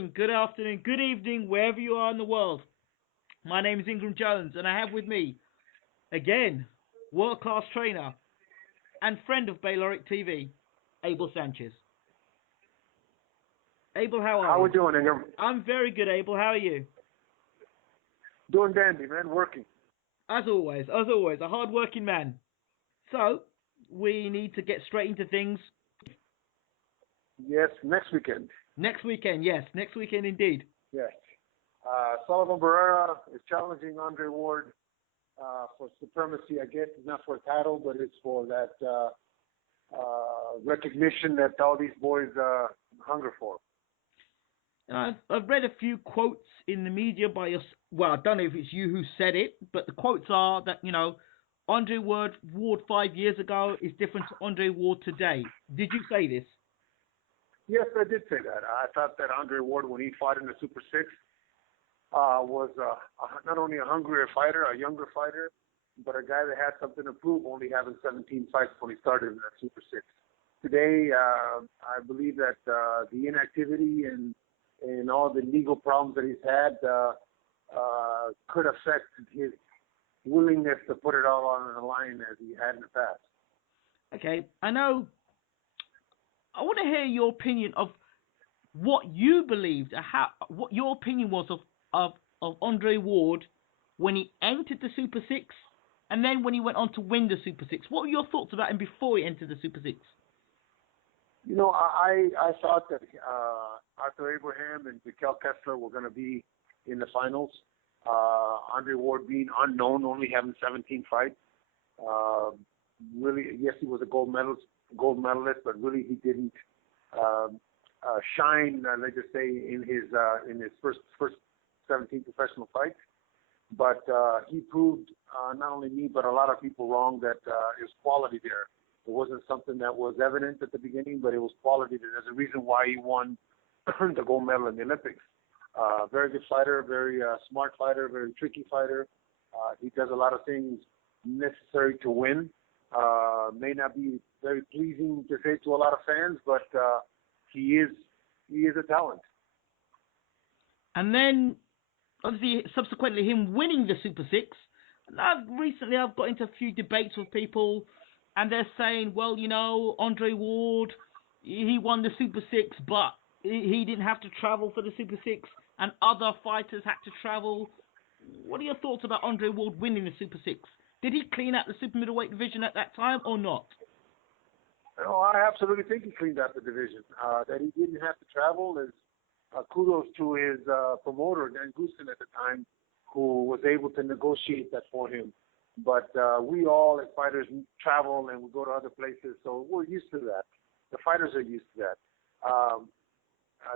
morning, good afternoon, good evening, wherever you are in the world. My name is Ingram Jones, and I have with me, again, world class trainer and friend of Bayloric TV, Abel Sanchez. Abel, how are How you? we doing, Ingram? I'm very good, Abel. How are you? Doing dandy, man. Working. As always, a hard-working man. So, we need to get straight into things. Yes, next weekend. Next weekend, yes, next weekend indeed. Yes. Sullivan Barrera is challenging Andre Ward for supremacy. I guess it's not for a title, but it's for that recognition that all these boys hunger for. I've read a few quotes in the media by your. Well, I don't know if it's you who said it, but the quotes are that, Andre Ward 5 years ago is different to Andre Ward today. Did you say this? Yes, I did say that. I thought that Andre Ward, when he fought in the Super Six, was not only a hungrier fighter, a younger fighter, but a guy that had something to prove, only having 17 fights when he started in that Super Six. Today, I believe that the inactivity and all the legal problems that he's had could affect his willingness to put it all on the line as he had in the past. Okay, I know. I want to hear your opinion of what you believed, what your opinion was of Andre Ward when he entered the Super Six, and then when he went on to win the Super Six. What were your thoughts about him before he entered the Super Six? I thought that Arthur Abraham and Mikkel Kessler were going to be in the finals. Andre Ward being unknown, only having 17 fights. Really, yes, he was a gold medalist, but really he didn't shine. Let's just say in his first 17 professional fights. But he proved not only me but a lot of people wrong that there's quality there. It wasn't something that was evident at the beginning, but it was quality. There's a reason why he won the gold medal in the Olympics. Very good fighter, very smart fighter, very tricky fighter. He does a lot of things necessary to win. May not be very pleasing to say to a lot of fans, but he is a talent. And then, obviously, subsequently, him winning the Super Six. Recently I've got into a few debates with people, and they're saying, well, Andre Ward, he won the Super Six, but he didn't have to travel for the Super Six, and other fighters had to travel. What are your thoughts about Andre Ward winning the Super Six? Did he clean out the super middleweight division at that time or not? No, I absolutely think he cleaned out the division. That he didn't have to travel is kudos to his promoter, Dan Goosen at the time, who was able to negotiate that for him. But we all, as fighters, travel and we go to other places, so we're used to that. The fighters are used to that.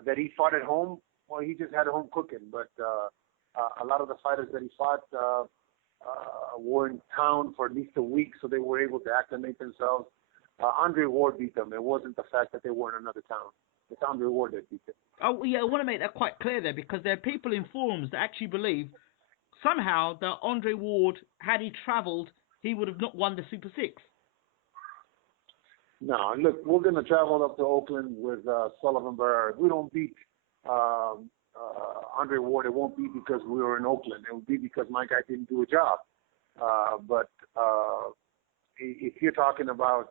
That he fought at home, well, he just had home cooking. But a lot of the fighters that he fought were in town for at least a week, so they were able to acclimate themselves. Andre Ward beat them. It wasn't the fact that they were in another town. It's Andre Ward that beat them. Oh, yeah, I want to make that quite clear there, because there are people in forums that actually believe somehow that Andre Ward, had he travelled, he would have not won the Super Six. No, look, we're going to travel up to Oakland with Sullivan Barrera. If we don't beat Andre Ward, it won't be because we were in Oakland. It will be because my guy didn't do a job. But if you're talking about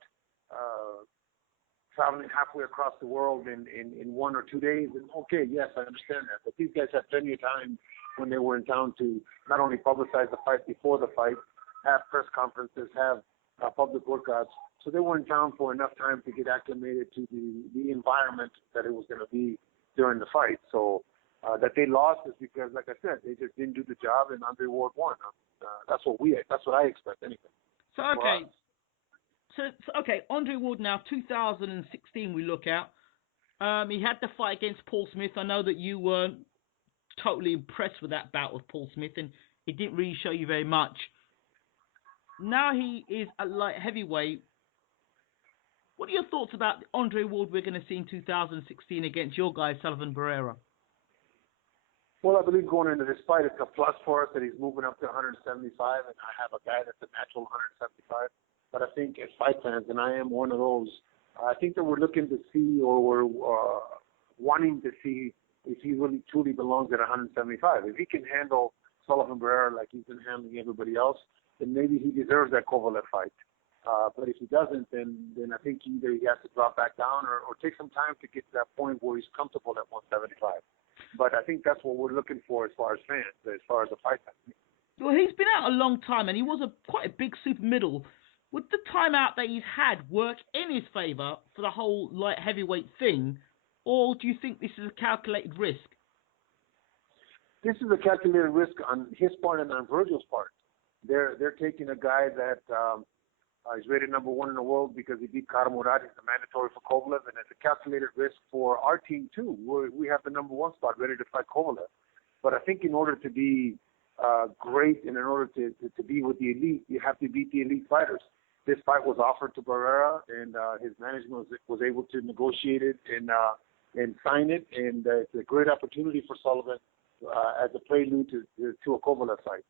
traveling halfway across the world in 1 or 2 days, then okay, yes, I understand that. But these guys had plenty of time when they were in town to not only publicize the fight before the fight, have press conferences, have public workouts. So they were in town for enough time to get acclimated to the environment that it was going to be during the fight. So that they lost is because, like I said, they just didn't do the job, and Andre Ward won. That's what I expect anyway. So okay, so Andre Ward now, 2016 we look at. He had the fight against Paul Smith. I know that you weren't totally impressed with that bout with Paul Smith, and it didn't really show you very much. Now he is a light heavyweight. What are your thoughts about the Andre Ward we're going to see in 2016 against your guy, Sullivan Barrera? Well, I believe going into this fight, it's a plus for us that he's moving up to 175, and I have a guy that's a natural 175. But I think as fight fans, and I am one of those, I think that we're looking to see, or we're wanting to see, a he really truly belongs at 175. If he can handle Sullivan Barrera like he's been handling everybody else, then maybe he deserves that Kovalev fight. But if he doesn't, then I think either he has to drop back down or take some time to get to that point where he's comfortable at 175. But I think that's what we're looking for as far as fans, as far as the fight. Well, he's been out a long time, and he was quite a big super middle. Would the timeout that he's had work in his favour for the whole light heavyweight thing, or do you think this is a calculated risk? This is a calculated risk on his part and on Virgil's part. They're taking a guy that is rated number 1 in the world because he beat Kara Murad. He's a mandatory for Kovalev, and it's a calculated risk for our team too. We have the number 1 spot ready to fight Kovalev. But I think in order to be great and in order to be with the elite, you have to beat the elite fighters. This fight was offered to Barrera, and his management was able to negotiate it and sign it. And it's a great opportunity for Sullivan as a prelude to a Kovalev fight.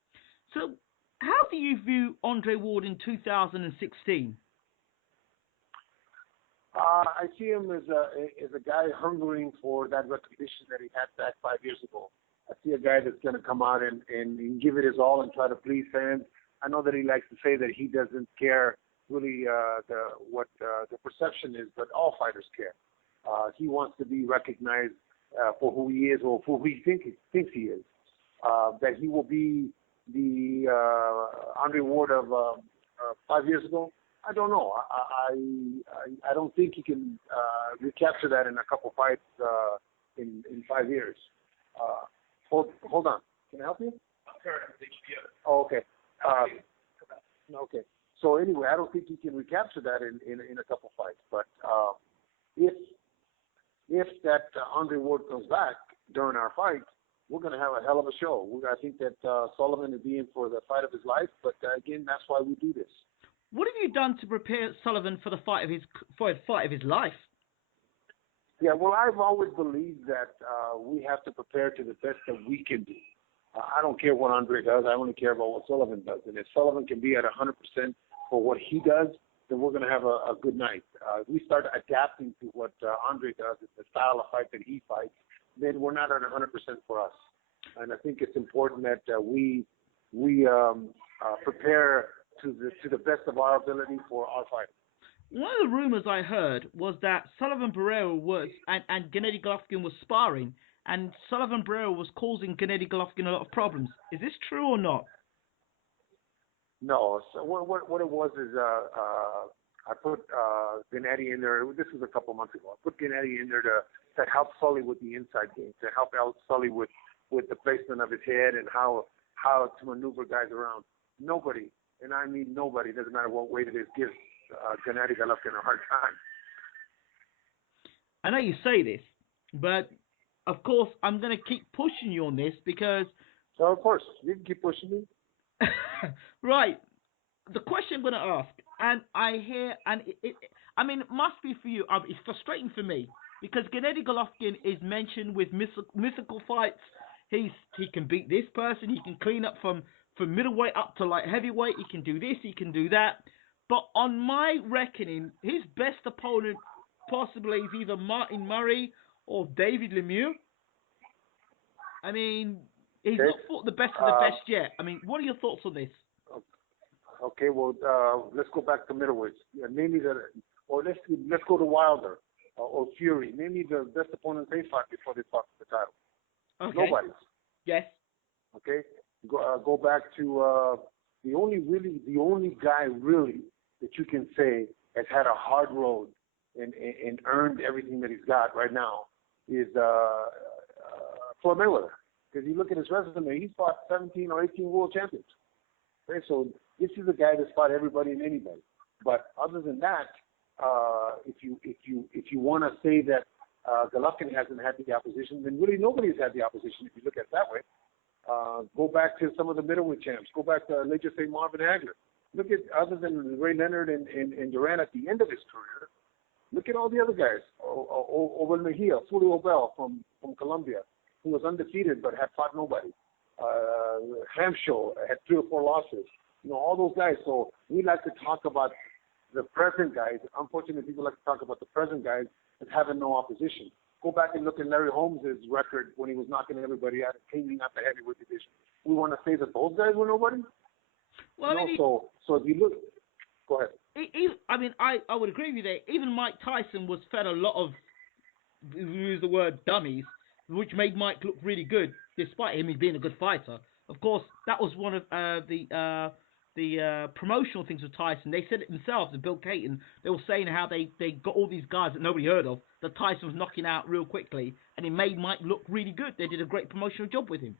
So, how do you view Andre Ward in 2016? I see him as a guy hungering for that recognition that he had back 5 years ago. I see a guy that's going to come out and give it his all and try to please fans. I know that he likes to say that he doesn't care really what the perception is, but all fighters care. He wants to be recognized for who he is or for who he thinks he is. That he will be the Andre Ward of 5 years ago, I don't know. I don't think he can recapture that in a couple fights in 5 years. Hold on. Can I help you? Oh, okay. Okay. So anyway, I don't think he can recapture that in a couple fights. But if that Andre Ward comes back during our fight, we're going to have a hell of a show. I think that Sullivan is in for the fight of his life. But again, that's why we do this. What have you done to prepare Sullivan for the fight of his life? Yeah, well, I've always believed that we have to prepare to the best that we can do. I don't care what Andre does. I only care about what Sullivan does. And if Sullivan can be at 100% for what he does, then we're going to have a good night. If we start adapting to what Andre does, the style of fight that he fights, then we're not at 100% for us. And I think it's important that we prepare to the best of our ability for our fight. One of the rumors I heard was that Sullivan Barrera was and Gennady Golovkin was sparring, and Sullivan Barrera was causing Gennady Golovkin a lot of problems. Is this true or not? No. So what it was is I put Gennady in there. This was a couple months ago. I put Gennady in there to help Sully with the inside game, to help out Sully with the placement of his head and how to maneuver guys around. Nobody, and I mean nobody, doesn't matter what weight it is, gives Gennady Golovkin a hard time. I know you say this, but of course I'm going to keep pushing you on this because... So of course, you can keep pushing me. Right. The question I'm going to ask, and I hear, and it must be for you, it's frustrating for me, because Gennady Golovkin is mentioned with mythical fights. He can beat this person, he can clean up from middleweight up to light heavyweight, he can do this, he can do that. But on my reckoning, his best opponent possibly is either Martin Murray or David Lemieux. I mean, he's not fought the best of the best yet. I mean, what are your thoughts on this? Okay, well, let's go back to middleweights. Yeah, let's go to Wilder or Fury. Name me the best opponents they fought before they fought for the title. Okay. Nobody. Yes. Okay. Go back to the only guy really that you can say has had a hard road and earned everything that he's got right now is Floyd Mayweather. Because you look at his resume, he's fought 17 or 18 world champions. Okay, so this is a guy that's fought everybody and anybody. But other than that, if you want to say that Golovkin hasn't had the opposition, then really nobody's had the opposition if you look at it that way. Go back to some of the middleweight champs. Go back to, let's just say, Marvin Hagler. Look at, other than Ray Leonard and Duran at the end of his career, look at all the other guys. Over Mejia, Fulio Obel from Colombia, who was undefeated but had fought nobody. Hamshaw had 3 or 4 losses. You know, all those guys. So we like to talk about the present guys. Unfortunately, people like to talk about the present guys as having no opposition. Go back and look at Larry Holmes' record when he was knocking everybody out and cleaning out the heavyweight division. We want to say that those guys were nobody? Well, I mean, so if you look, go ahead. I would agree with you there. Even Mike Tyson was fed a lot of, use the word, dummies, which made Mike look really good, despite him being a good fighter. Of course, that was one of the promotional things with Tyson. They said it themselves, and Bill Caton. They were saying how they got all these guys that nobody heard of, that Tyson was knocking out real quickly, and it made Mike look really good. They did a great promotional job with him.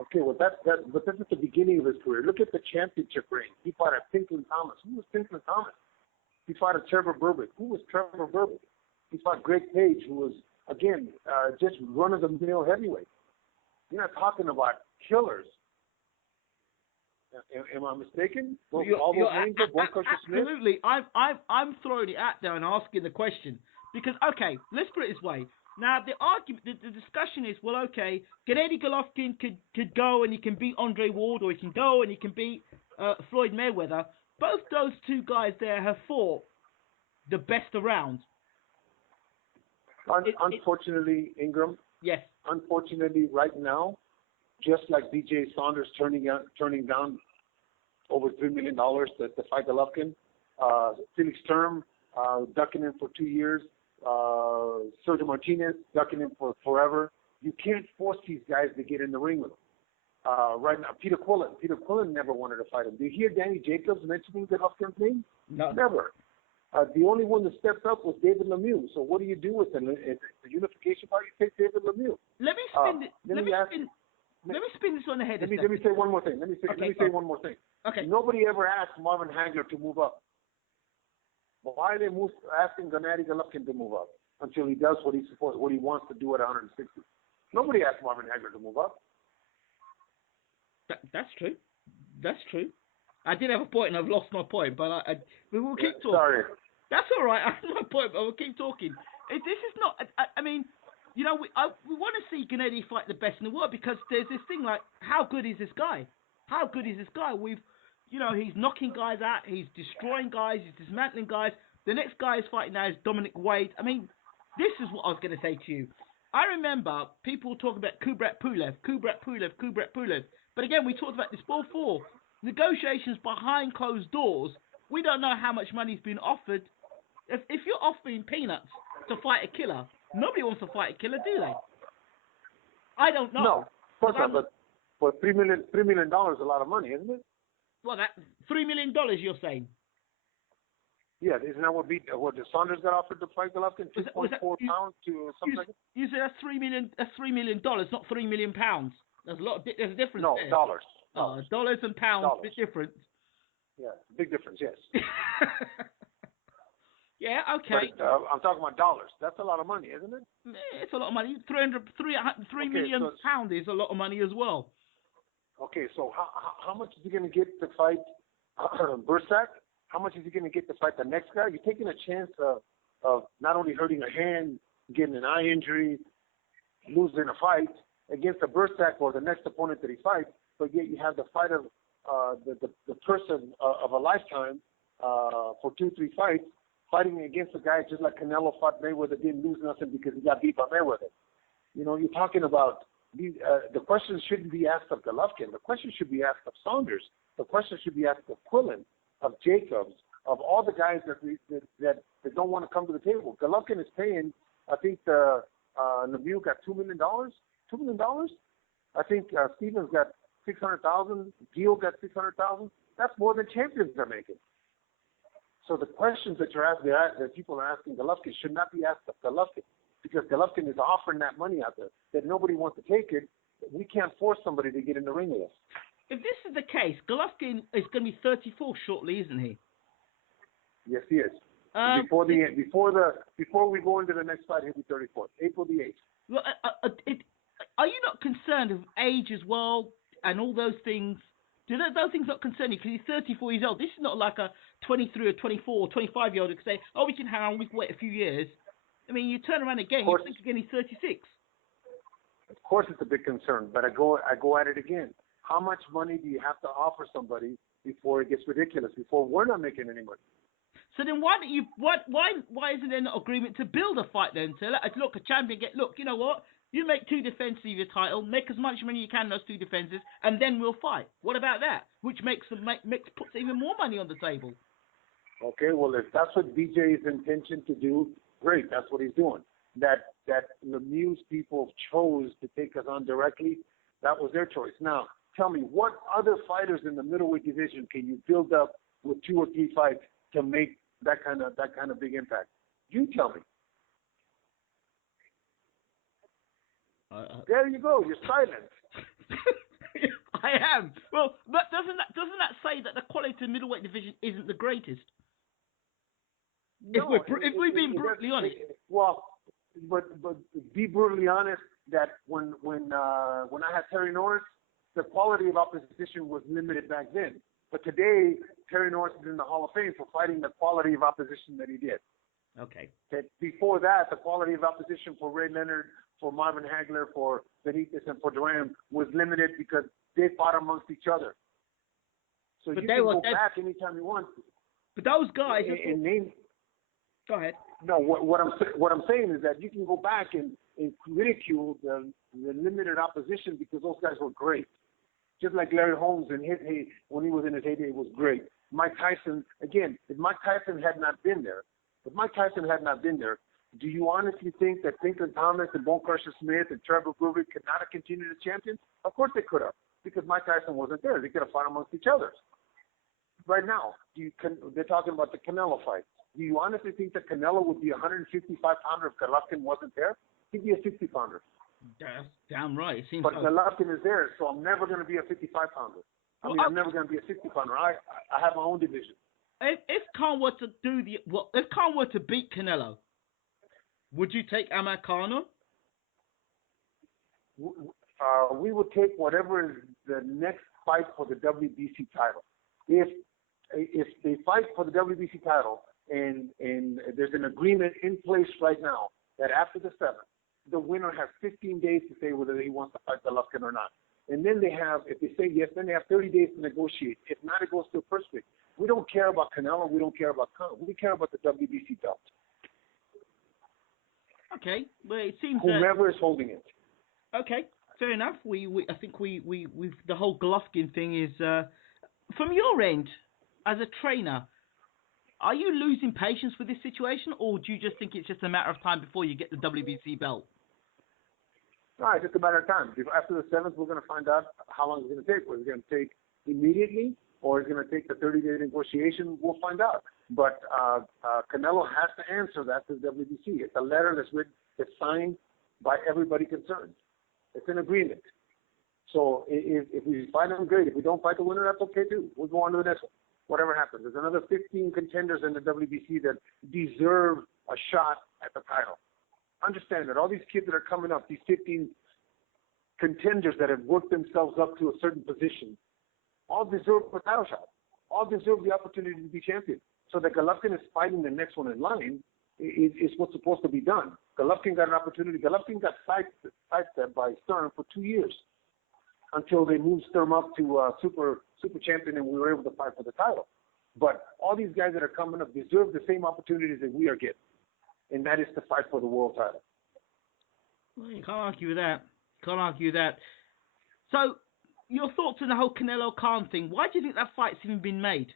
Okay, well, but that's at the beginning of his career. Look at the championship reign. He fought at Pinklon Thomas. Who was Pinklon Thomas? He fought at Trevor Berbick. Who was Trevor Berbick? He fought Greg Page, who was, again, just run-of-the-mill heavyweight. You're not talking about killers. Am I mistaken? All those names of Won't Crush Smith? Absolutely. I'm throwing it out there and asking the question. Because, okay, let's put it this way. Now, the argument, the discussion is, well, okay, Gennady Golovkin could go and he can beat Andre Ward, or he can go and he can beat Floyd Mayweather. Both those two guys there have fought the best around. Unfortunately, Ingram. Yes. Unfortunately, right now, just like B.J. Saunders turning down over $3 million to fight Golovkin, Felix Sturm ducking him for 2 years, Sergio Martinez ducking him for forever. You can't force these guys to get in the ring with them. Right now, Peter Quillen never wanted to fight him. Did you hear Danny Jacobs mentioning Golovkin's name? No. Never. The only one that stepped up was David Lemieux. So what do you do with him? If the unification part, you take David Lemieux. Let me spin this on the head. Let me say one more thing. Let me say one more thing. Okay. Nobody ever asked Marvin Hagler to move up. Why are they asking Gennady Golovkin to move up until he does what he wants to do at 160? Nobody asked Marvin Hagler to move up. That's true. That's true. I did have a point and I've lost my point, but we will keep talking. Sorry. That's all right. I have my point, but we'll keep talking. This is not. I mean, you know, we want to see Gennady fight the best in the world because there's this thing like, how good is this guy? How good is this guy? He's knocking guys out. He's destroying guys. He's dismantling guys. The next guy he's fighting now is Dominic Wade. I mean, this is what I was going to say to you. I remember people talking about Kubrat Pulev. But again, we talked about this before. Negotiations behind closed doors. We don't know how much money's been offered. If you're offering peanuts to fight a killer, nobody wants to fight a killer, do they? I don't know. No, of course not. But $3 million is a lot of money, isn't it? Well, that $3 million you're saying? Yeah, isn't that what Saunders got offered to fight Golovkin? 2.4 pounds to something like that? You said that's $3 million. That's $3 million, not $3 million pounds. There's there's a difference. No, there. dollars. Dollars and pounds, bit different. Yeah, big difference. Yes. Yeah. Okay. But, I'm talking about dollars. That's a lot of money, isn't it? It's a lot of money. $3 million pounds is a lot of money as well. Okay, so how much is he going to get to fight Bursak? How much is he going to get to fight the next guy? You're taking a chance of not only hurting a hand, getting an eye injury, losing a fight against a Bursak or the next opponent that he fights, but yet you have the fight of the person of a lifetime for 2-3 fights, fighting against a guy just like Canelo fought Mayweather, didn't lose nothing because he got beat by Mayweather. You know, you're talking about the question shouldn't be asked of Golovkin. The question should be asked of Saunders. The question should be asked of Quillen, of Jacobs, of all the guys that don't want to come to the table. Golovkin is paying, I think Lemieux got $2 million. $2 million? I think Stevens got $600,000. Gil got $600,000. That's more than champions are making. So the questions that that people are asking Golovkin should not be asked of Golovkin, because Golovkin is offering that money out there that nobody wants to take it. We can't force somebody to get in the ring with us. If this is the case, Golovkin is going to be 34 shortly, isn't he? Yes, he is. Before we go into the next fight, he'll be 34. April the 8th. Well, are you not concerned of age as well and all those things? Do those things not concern you? Because he's 34 years old. This is not like a 23 or 24 or 25-year-old who can say, oh, we can hang on, we can wait a few years. I mean, you turn around again, you think again he's 36. Of course it's a big concern, but I go at it again. How much money do you have to offer somebody before it gets ridiculous, before we're not making any money? So then why isn't there an agreement to build a fight then? So look, a champion look, you know what? You make two defenses of your title, make as much money you can in those two defenses, and then we'll fight. What about that? Which puts even more money on the table. Okay, well, if that's what BJ's intention to do, great. That's what he's doing. That Lemieux people chose to take us on directly. That was their choice. Now, tell me, what other fighters in the middleweight division can you build up with 2 or 3 fights to make that kind of big impact? You tell me. There you go. You're silent. I am. Well, but doesn't that say that the quality of the middleweight division isn't the greatest? No, if we're being brutally honest. Well, but be brutally honest that when I had Terry Norris, the quality of opposition was limited back then. But today, Terry Norris is in the Hall of Fame for fighting the quality of opposition that he did. Okay. That before that, the quality of opposition for Ray Leonard, for Marvin Hagler, for Benitez, and for Duran was limited because they fought amongst each other. So you can go back anytime you want. But those guys. Go ahead. No, what I'm saying is that you can go back and ridicule the limited opposition because those guys were great. Just like Larry Holmes when he was in his heyday was great. Mike Tyson, again, if Mike Tyson had not been there, do you honestly think that Tinker Thomas and Bone Crusher Smith and Trevor Bruvik could not have continued as champions? Of course they could have, because Mike Tyson wasn't there. They could have fought amongst each other. Right now, they're talking about the Canelo fight. Do you honestly think that Canelo would be a 155-pounder if Golovkin wasn't there? He'd be a 60-pounder. That's damn right. It seems but Golovkin is there, so I'm never going to be a 55-pounder. I'm never going to be a 60-pounder. I have my own division. If Khan were to beat Canelo, would you take Amir Khan on? We would take whatever is the next fight for the WBC title. If they fight for the WBC title and there's an agreement in place right now that after the 7th, the winner has 15 days to say whether he wants to fight Golovkin or not. And then if they say yes, then they have 30 days to negotiate. If not, it goes to a first week. We don't care about Canelo. We don't care about Khan. We care about the WBC belt. Okay, well, it seems whoever is holding it. Okay, fair enough. I think the whole Golovkin thing is from your end as a trainer. Are you losing patience with this situation, or do you just think it's just a matter of time before you get the WBC belt? No, it's just a matter of time. After the 7th, we're going to find out how long it's going to take. Whether it's going to take immediately or it's going to take the 30-day negotiation, we'll find out. But Canelo has to answer that to the WBC. It's a letter that's signed by everybody concerned. It's an agreement. So if we fight them, great. If we don't fight the winner, that's okay too. We'll go on to the next one. Whatever happens. There's another 15 contenders in the WBC that deserve a shot at the title. Understand that all these kids that are coming up, these 15 contenders that have worked themselves up to a certain position, all deserve a title shot. All deserve the opportunity to be champion. So that Golovkin is fighting the next one in line is what's supposed to be done. Golovkin got an opportunity. Golovkin got sidestepped by Stern for 2 years until they moved Stern up to super champion and we were able to fight for the title. But all these guys that are coming up deserve the same opportunities that we are getting, and that is to fight for the world title. Well, you can't argue with that. So, your thoughts on the whole Canelo Khan thing? Why do you think that fight's even been made?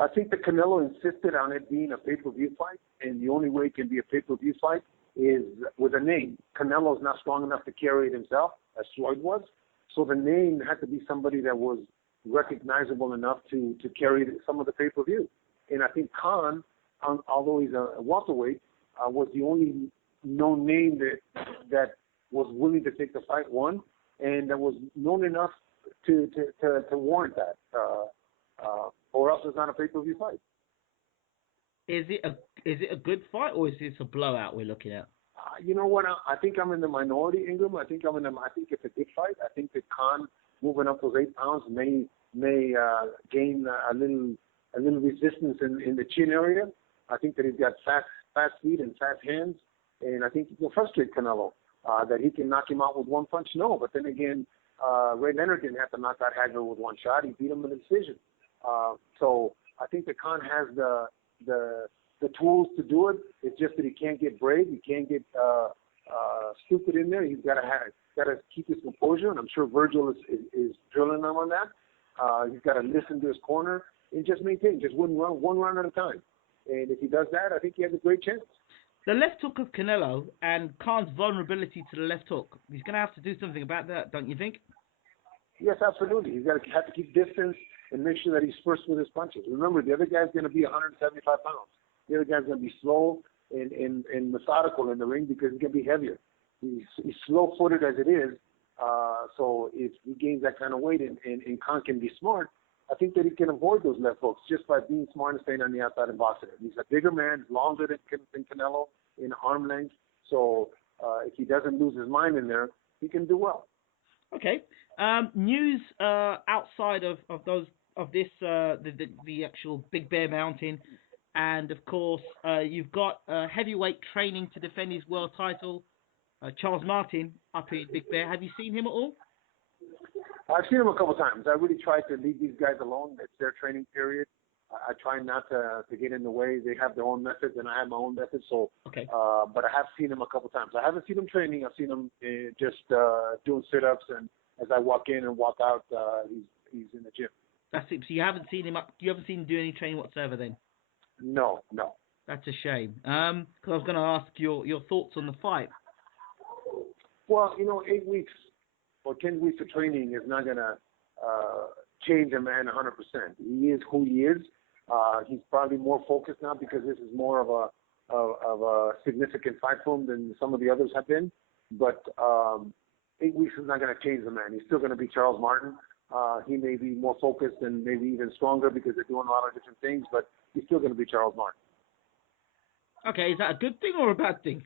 I think that Canelo insisted on it being a pay-per-view fight, and the only way it can be a pay-per-view fight is with a name. Canelo's not strong enough to carry it himself, as Floyd was, so the name had to be somebody that was recognizable enough to carry some of the pay-per-view. And I think Khan, although he's a welterweight, was the only known name that was willing to take the fight, one, and that was known enough to warrant that. Or else it's not a pay-per-view fight. Is it a good fight, or is this a blowout we're looking at? You know what? I think I'm in the minority, Ingram. I think it's a good fight. I think that Khan moving up those 8 pounds may gain a little resistance in the chin area. I think that he's got fast feet and fast hands, and I think he can frustrate Canelo. That he can knock him out with one punch, no. But then again, Ray Leonard didn't have to knock out Hagler with one shot. He beat him in a decision. So I think that Khan has the tools to do it. It's just that he can't get brave. He can't get stupid in there. He's got to keep his composure, and I'm sure Virgil is drilling him on that. He's got to listen to his corner and just maintain, just one run at a time. And if he does that, I think he has a great chance. The left hook of Canelo and Khan's vulnerability to the left hook. He's going to have to do something about that, don't you think? Yes, absolutely. He's got to have to keep distance and make sure that he's first with his punches. Remember, the other guy's going to be 175 pounds. The other guy's going to be slow and methodical in the ring because he's going to be heavier. He's slow-footed as it is. So if he gains that kind of weight and Khan can be smart, I think that he can avoid those left hooks just by being smart and staying on the outside and boxing. He's a bigger man, longer than Canelo in arm length. So if he doesn't lose his mind in there, he can do well. Okay. News outside of this the actual Big Bear Mountain, and of course you've got heavyweight training to defend his world title. Charles Martin up in Big Bear. Have you seen him at all? I've seen him a couple of times. I really try to leave these guys alone. It's their training period. I try not to get in the way. They have their own methods, and I have my own methods. So, okay. But I have seen him a couple of times. I haven't seen him training. I've seen him just doing sit-ups, and as I walk in and walk out, he's in the gym. That's it. So you haven't seen him up. You haven't seen him do any training whatsoever, then? No. That's a shame. Because I was going to ask your thoughts on the fight. Well, 8 weeks or 10 weeks of training is not going to change a man 100%. He is who he is. He's probably more focused now because this is more of a significant fight for him than some of the others have been. But 8 weeks is not going to change the man. He's still going to be Charles Martin. He may be more focused and maybe even stronger because they're doing a lot of different things, but he's still going to be Charles Martin. Okay, is that a good thing or a bad thing?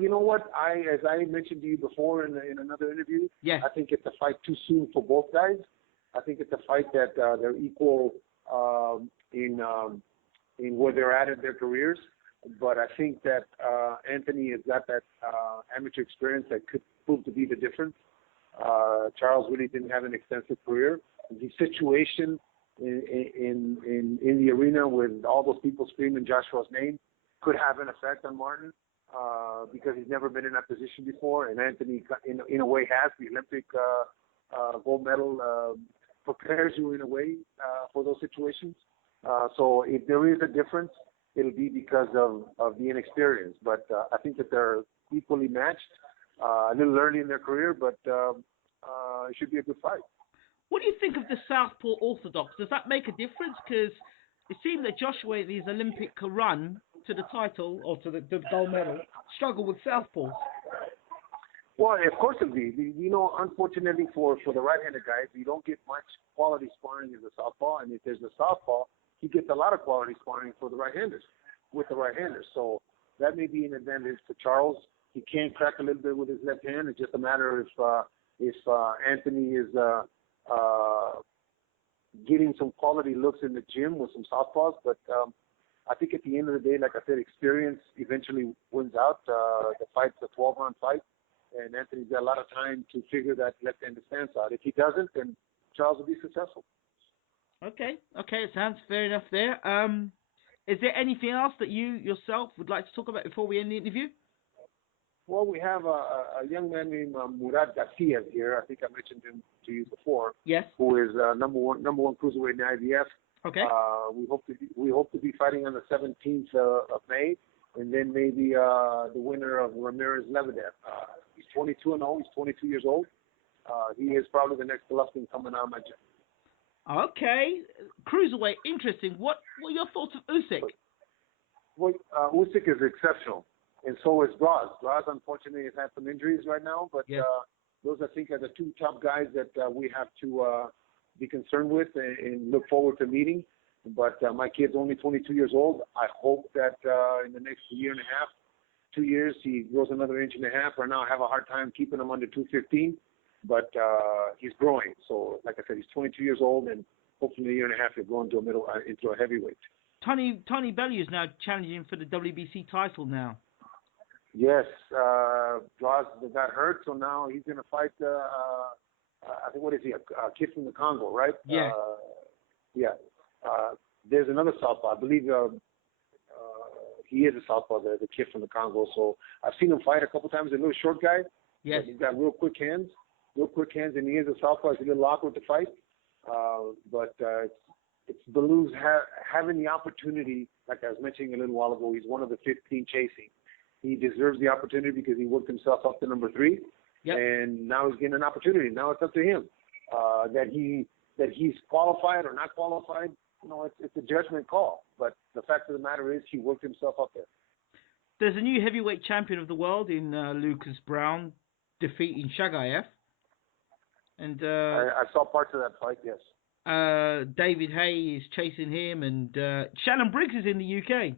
You know what? As I mentioned to you before in another interview, yes. I think it's a fight too soon for both guys. I think it's a fight that they're equal in where they're at in their careers. But I think that Anthony has got that amateur experience that could prove to be the difference. Charles really didn't have an extensive career. The situation in the arena with all those people screaming Joshua's name could have an effect on Martin. Because he's never been in that position before, and Anthony, in a way, has. The Olympic gold medal prepares you in a way for those situations. So if there is a difference, it'll be because of the inexperience. But I think that they're equally matched, a little early in their career, but it should be a good fight. What do you think of the Southpaw Orthodox? Does that make a difference? Because it seemed that Joshua, in his Olympic run to the title or to the gold medal, struggled with Southpaws. Well, of course it'll be. Unfortunately for the right-handed guys, you don't get much quality sparring as a southpaw, and if there's a southpaw, he gets a lot of quality sparring for the right-handers, with the right-handers. So that may be an advantage for Charles. He can crack a little bit with his left hand. It's just a matter if Anthony is getting some quality looks in the gym with some southpaws, but I think at the end of the day, like I said, experience eventually wins out. The fight's a 12-round fight, and Anthony's got a lot of time to figure that left-handed stance out. If he doesn't, then Charles will be successful. Okay, it sounds fair enough there. Is there anything else that you yourself would like to talk about before we end the interview? Well, we have a young man named Murad Garcia here. I think I mentioned him to you before. Yes. Who is number one cruiserweight in the IBF. Okay. We hope to be fighting on the 17th of May, and then maybe the winner of Ramirez Lebedev. He's 22-0. He's 22 years old. He is probably the next Golovkin coming out of my gym. Okay, cruiserweight, interesting. What were your thoughts of Usyk? Well, Usyk is exceptional, and so is Braz. Braz, unfortunately, has had some injuries right now, but yes. Those, I think, are the two top guys that we have to be concerned with and look forward to meeting. But my kid's only 22 years old. I hope that in the next year and a half, 2 years, he grows another inch and a half. Right now, I have a hard time keeping him under 215, but he's growing. So, like I said, he's 22 years old, and hopefully in a year and a half, he'll grow into a heavyweight. Tony Bellew is now challenging for the WBC title now. Yes, Draws got hurt, so now he's going to fight, I think, what is he, a kid from the Congo, right? Yeah. Yeah. There's another southpaw. I believe he is a southpaw, the kid from the Congo. So I've seen him fight a couple times. A little short guy. Yes. He's got real quick hands, and he is a southpaw. It's a little awkward to fight. But it's Belou's having the opportunity, like I was mentioning a little while ago, he's one of the 15 chasing. He deserves the opportunity because he worked himself up to number 3. Yep. And now he's getting an opportunity. Now it's up to him. That he's qualified or not qualified, it's a judgment call. But the fact of the matter is he worked himself up there. There's a new heavyweight champion of the world in Lucas Brown defeating Shagayev. And I saw parts of that fight, yes. David Hay is chasing him, and Shannon Briggs is in the UK.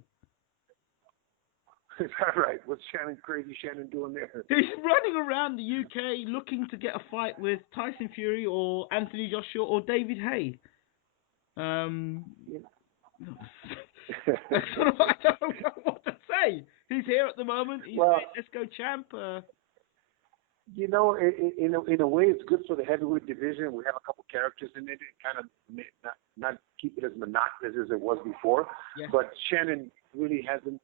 Is that right? What's crazy Shannon doing there? He's running around the UK looking to get a fight with Tyson Fury or Anthony Joshua or David Hay. I don't know what to say. He's here at the moment. He's Let's Go champ. In a way, it's good for the heavyweight division. We have a couple characters in it, kind of not keep it as monotonous as it was before. Yes. But Shannon really hasn't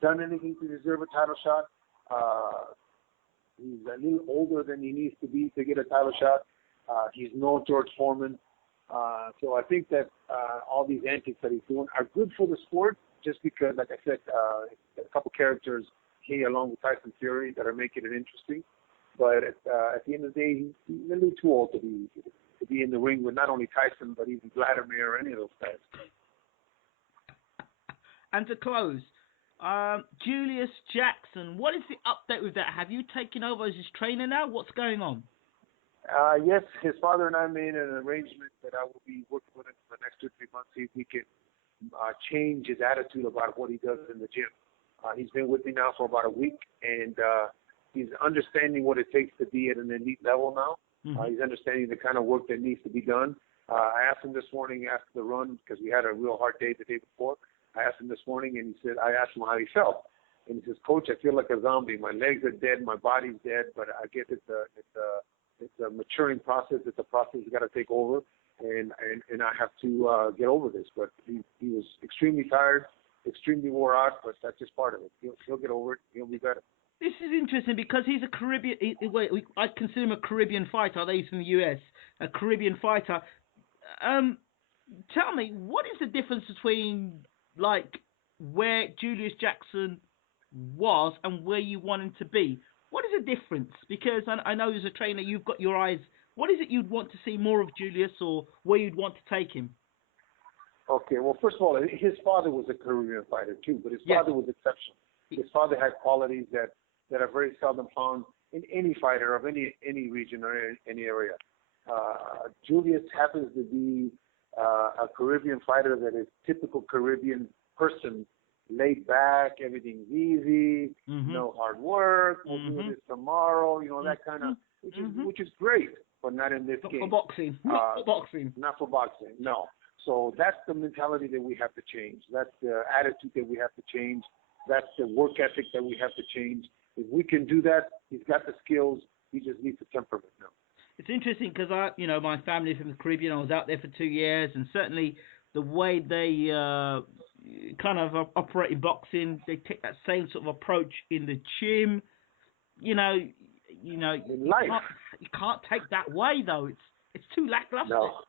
done anything to deserve a title shot. He's a little older than he needs to be to get a title shot. He's no George Foreman. So I think that all these antics that he's doing are good for the sport, just because, like I said, a couple characters here along with Tyson Fury that are making it interesting. But at the end of the day, he's a little too old to be in the ring with not only Tyson, but even Vladimir or any of those guys. And to close, Julius Jackson, what is the update with that? Have you taken over as his trainer now? What's going on? Yes, his father and I made an arrangement that I will be working with him for the next 2 or 3 months, see if we can change his attitude about what he does in the gym. He's been with me now for about a week, and he's understanding what it takes to be at an elite level now. Mm-hmm. He's understanding the kind of work that needs to be done. I asked him this morning after the run, because we had a real hard day the day before. I asked him this morning, and I asked him how he felt. And he says, "Coach, I feel like a zombie. My legs are dead, my body's dead, but I guess it's a maturing process. It's a process you got to take over, and I have to get over this." But he was extremely tired, extremely wore out, but that's just part of it. He'll get over it. He'll be better. This is interesting because he's a Caribbean. I consider him a Caribbean fighter. Although he's from the US, a Caribbean fighter. Tell me, what is the difference between where Julius Jackson was and where you want him to be? What is the difference? Because I know as a trainer, you've got your eyes. What is it you'd want to see more of Julius, or where you'd want to take him? Okay, well, first of all, his father was a Caribbean fighter too, but his father was exceptional. His father had qualities that are very seldom found in any fighter of any region or any area. Julius happens to be a Caribbean fighter that is typical Caribbean person, laid back, everything's easy, no hard work, we'll do this tomorrow, that kind of, which is great, but not in this game. For boxing. Not for boxing. Not for boxing, no. So that's the mentality that we have to change. That's the attitude that we have to change. That's the work ethic that we have to change. If we can do that, he's got the skills. He just needs the temperament now. It's interesting because my family from the Caribbean. I was out there for 2 years, and certainly the way they kind of operate in boxing, they take that same sort of approach in the gym. In life, you can't take that way though. It's too lackluster. No.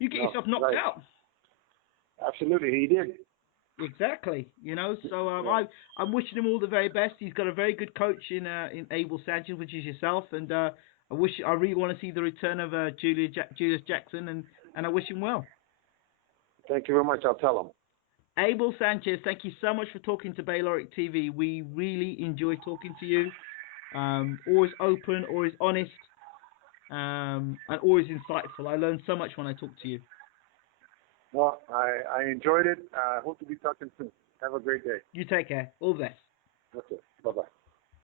You get yourself knocked out. Absolutely, he did. Exactly. So I'm wishing him all the very best. He's got a very good coach in Abel Sanchez, which is yourself, and I really want to see the return of Julius Jackson, and I wish him well. Thank you very much. I'll tell him. Abel Sanchez, thank you so much for talking to Bayloric TV. We really enjoy talking to you. Always open, always honest, and always insightful. I learned so much when I talk to you. Well, I enjoyed it. I hope to be talking soon. Have a great day. You take care. All the best. Okay. Bye-bye.